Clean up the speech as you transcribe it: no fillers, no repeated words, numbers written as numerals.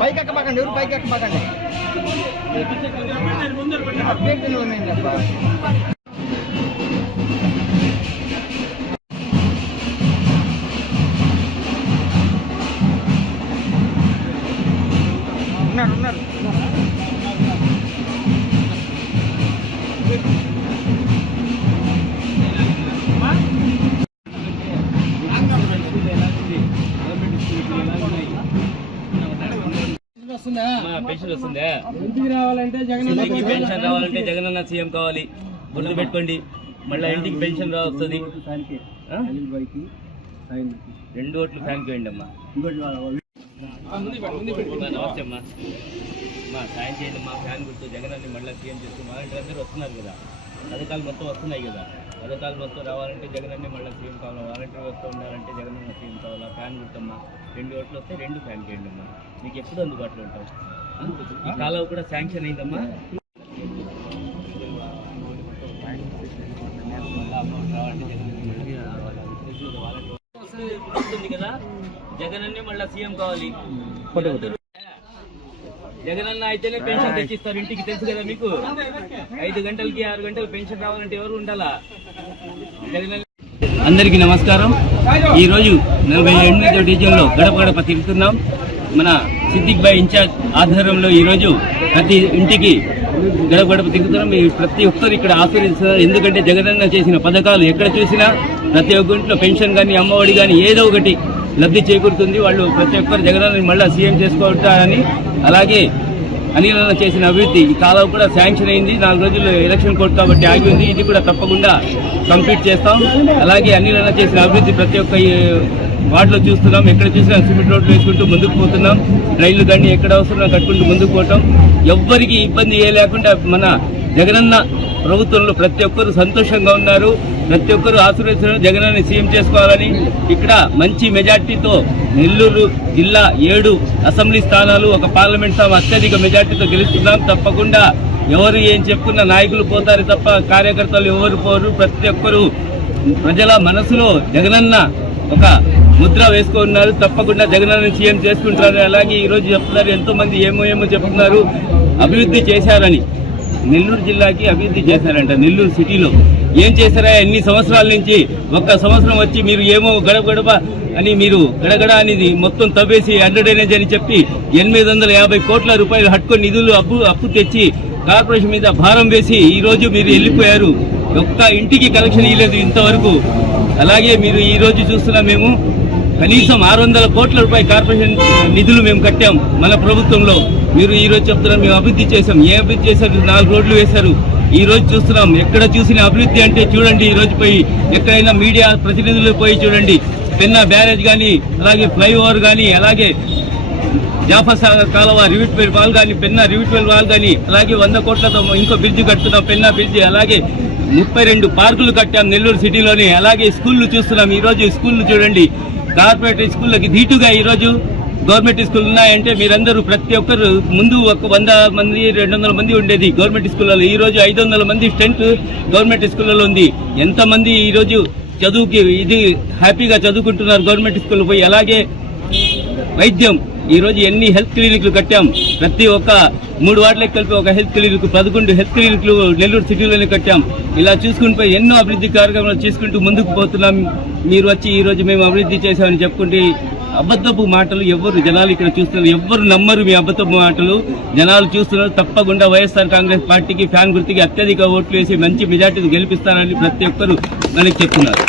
పైకి ఎక్కబాకండి, ఎవరు పైకి ఎక్కబాకండి. అప్డేట్లు ఉన్నాయండి అబ్బా. ఉన్నారు పెన్షన్ వస్తుందా? ఇంటికి రావాలంటే జగనన్న సీఎం కావాలి, గుర్తు పెట్టుకోండి. మళ్ళీ ఇంటికి పెన్షన్ వస్తుంది. 2 ఓట్లు ఫ్యాన్కి వేయండి అమ్మా. నమస్తే అమ్మా. సాయం చేయండి అమ్మా. ఫ్యాన్ గుర్తు జగనన్ని మళ్ళీ సీఎం చేస్తాం. అలాంటి అందరూ వస్తున్నారు కదా, పథకాలు మొత్తం వస్తున్నాయి కదా. పథకాలు మొత్తం రావాలంటే జగనన్ని మళ్ళీ సీఎం కావాలి. వాలంటీర్ వస్తూ ఉండాలంటే జగనన్న సీఎం కావాలా. ఫ్యాన్ గుర్తమ్మా. 2 ఓట్లు వస్తే 2 ఫ్యాన్కి వేయండి అమ్మా. మీకు ఎప్పుడు అందుబాటులో ఉంటాం. ఈ కాలం కూడా శాంక్షన్ అయిందమ్మా. కదా, జగనన్నే మళ్ళీ సీఎం కావాలి. జగనన్న అయితేనే పెన్షన్ తెచ్చిస్తారు ఇంటికి, తెలుసు కదా మీకు. 5 గంటలకి 6 గంటలు పెన్షన్ రావాలంటే ఎవరు ఉండాలా? జగనన్న. అందరికీ నమస్కారం. ఈరోజు 48వ డివిజన్లో గడప గడప తిరుగుతున్నాం. మన సిద్దిక్ భాయ్ ఇన్ఛార్జ్ ఆధ్వర్యంలో ఈరోజు ప్రతి ఇంటికి గడప గడప తిరుగుతున్నాం. ప్రతి ఒక్కరు ఇక్కడ ఆశీర్వదిస్తున్నారు. ఎందుకంటే జగనన్న చేసిన పథకాలు ఎక్కడ చూసినా ప్రతి ఒక్క ఇంట్లో పెన్షన్ కానీ, అమ్మఒడి కానీ ఏదో ఒకటి లబ్ధి చేకూరుతుంది. వాళ్ళు ప్రతి ఒక్కరు జగనన్న మళ్ళీ సీఎం చేసుకోవటారని, అలాగే అనిల్ అన్న చేసిన అభివృద్ధి ఈ కాలం కూడా శాంక్షన్ అయింది. 4 రోజుల్లో ఎలక్షన్ కోడ్ కాబట్టి ఆగి ఉంది. ఇది కూడా తప్పకుండా కంప్లీట్ చేస్తాం. అలాగే అనిల్ అన్న చేసిన అభివృద్ధి ప్రతి ఒక్క వార్డులో చూస్తున్నాం. ఎక్కడ చూసినా సిమెంట్ రోడ్లు వేసుకుంటూ ముందుకు పోతున్నాం. రైళ్లు కానీ ఎక్కడ అవసరం కట్టుకుంటూ ముందుకు పోవటం, ఎవ్వరికి ఇబ్బంది ఏ లేకుండా మన జగనన్న ప్రభుత్వంలో ప్రతి ఒక్కరు సంతోషంగా ఉన్నారు. ప్రతి ఒక్కరు ఆశీర్వదిస్తున్నారు జగనన్న సీఎం చేసుకోవాలని. ఇక్కడ మంచి మెజార్టీతో నెల్లూరు జిల్లా 7 అసెంబ్లీ స్థానాలు, ఒక పార్లమెంట్ స్థానం అత్యధిక మెజార్టీతో గెలుస్తున్నాం. తప్పకుండా ఎవరు ఏం చెప్పుకున్న నాయకులు పోతారు తప్ప కార్యకర్తలు ఎవరు పోరు. ప్రతి ఒక్కరు ప్రజల మనసులో జగనన్న ఒక ముద్ర వేసుకున్నారు. తప్పకుండా జగనన్న సీఎం చేసుకుంటారు. అలాగే ఈరోజు చెప్తున్నారు, ఎంతో మంది ఏమో చెప్తున్నారు అభివృద్ధి చేశారని. నెల్లూరు జిల్లాకి అభివృద్ధి చేశారంట. నెల్లూరు సిటీలో ఏం చేశారా? ఎన్ని సంవత్సరాల నుంచి ఒక్క సంవత్సరం వచ్చి మీరు ఏమో గడప గడప అని మీరు గడగడ అనేది మొత్తం తవ్వేసి అడ్వర్టైజ్ అని చెప్పి 850 కోట్ల రూపాయలు హట్టుకొని నిధులు అప్పు తెచ్చి కార్పొరేషన్ మీద భారం వేసి ఈరోజు మీరు వెళ్ళిపోయారు. ఒక్క ఇంటికి కలెక్షన్ ఇవ్వలేదు ఇంతవరకు. అలాగే మీరు ఈరోజు చూస్తున్నా మేము కనీసం 600 కోట్ల రూపాయల కార్పొరేషన్ నిధులు మేము కట్టాం మన ప్రభుత్వంలో. మీరు ఈరోజు చెప్తున్నారు మేము అభివృద్ధి చేశాం. ఏ అభివృద్ధి చేశారు? 4 రోడ్లు వేశారు. ఈ రోజు చూస్తున్నాం ఎక్కడ చూసిన అభివృద్ధి అంటే చూడండి. ఈ రోజు పోయి ఎక్కడైనా మీడియా ప్రతినిధులు పోయి చూడండి. పెన్నా బ్యారేజ్ కానీ, అలాగే ఫ్లైఓవర్ కానీ, అలాగే జాఫర్ సాగర్ కాలువ రివిట్వెల్ వాల్ కానీ, పెన్నా రివిట్వెల్ వాల్ కానీ, అలాగే 100 కోట్లతో ఇంకో బ్రిడ్జ్ కడుతున్నాం, పెన్నా బ్రిడ్జ్. అలాగే 32 పార్కులు కట్టాం నెల్లూరు సిటీలోనే. అలాగే స్కూళ్లు చూస్తున్నాం. ఈ రోజు స్కూళ్లు చూడండి, కార్పొరేట్ స్కూళ్ళకి ధీటుగా ఈరోజు గవర్నమెంట్ స్కూల్ ఉన్నాయంటే మీరందరూ ప్రతి ఒక్కరు ముందు ఒక 100 మంది 200 మంది ఉండేది గవర్నమెంట్ స్కూళ్ళలో. ఈ రోజు 500 మంది స్ట్రెంత్ గవర్నమెంట్ స్కూళ్ళలో ఉంది. ఎంతమంది ఈరోజు చదువుకి ఇది హ్యాపీగా చదువుకుంటున్నారు గవర్నమెంట్ స్కూల్ పోయి. అలాగే వైద్యం ఈరోజు ఎన్ని హెల్త్ క్లినిక్లు కట్టాం. ప్రతి ఒక్క 3 వార్డులకు కలిపి ఒక హెల్త్ క్లినిక్, 11 హెల్త్ క్లినిక్లు నెల్లూరు సిటీలోనే కట్టాం. ఇలా చూసుకుని పోయి ఎన్నో అభివృద్ధి కార్యక్రమాలు చేసుకుంటూ ముందుకు పోతున్నాం. మీరు వచ్చి ఈరోజు మేము అభివృద్ధి చేశామని చెప్పుకుంటే అబద్ధపు మాటలు ఎవరు జనాలు ఇక్కడ చూస్తున్నారు, ఎవరు నమ్మరు మీ అబద్ధపు మాటలు. జనాలు చూస్తున్నారు. తప్పకుండా వైఎస్ఆర్ కాంగ్రెస్ పార్టీకి ఫ్యాన్ గుర్తుకి అత్యధిక ఓట్లు వేసి మంచి మెజార్టీని గెలిపిస్తారని ప్రతి ఒక్కరు మనకి చెప్తున్నారు.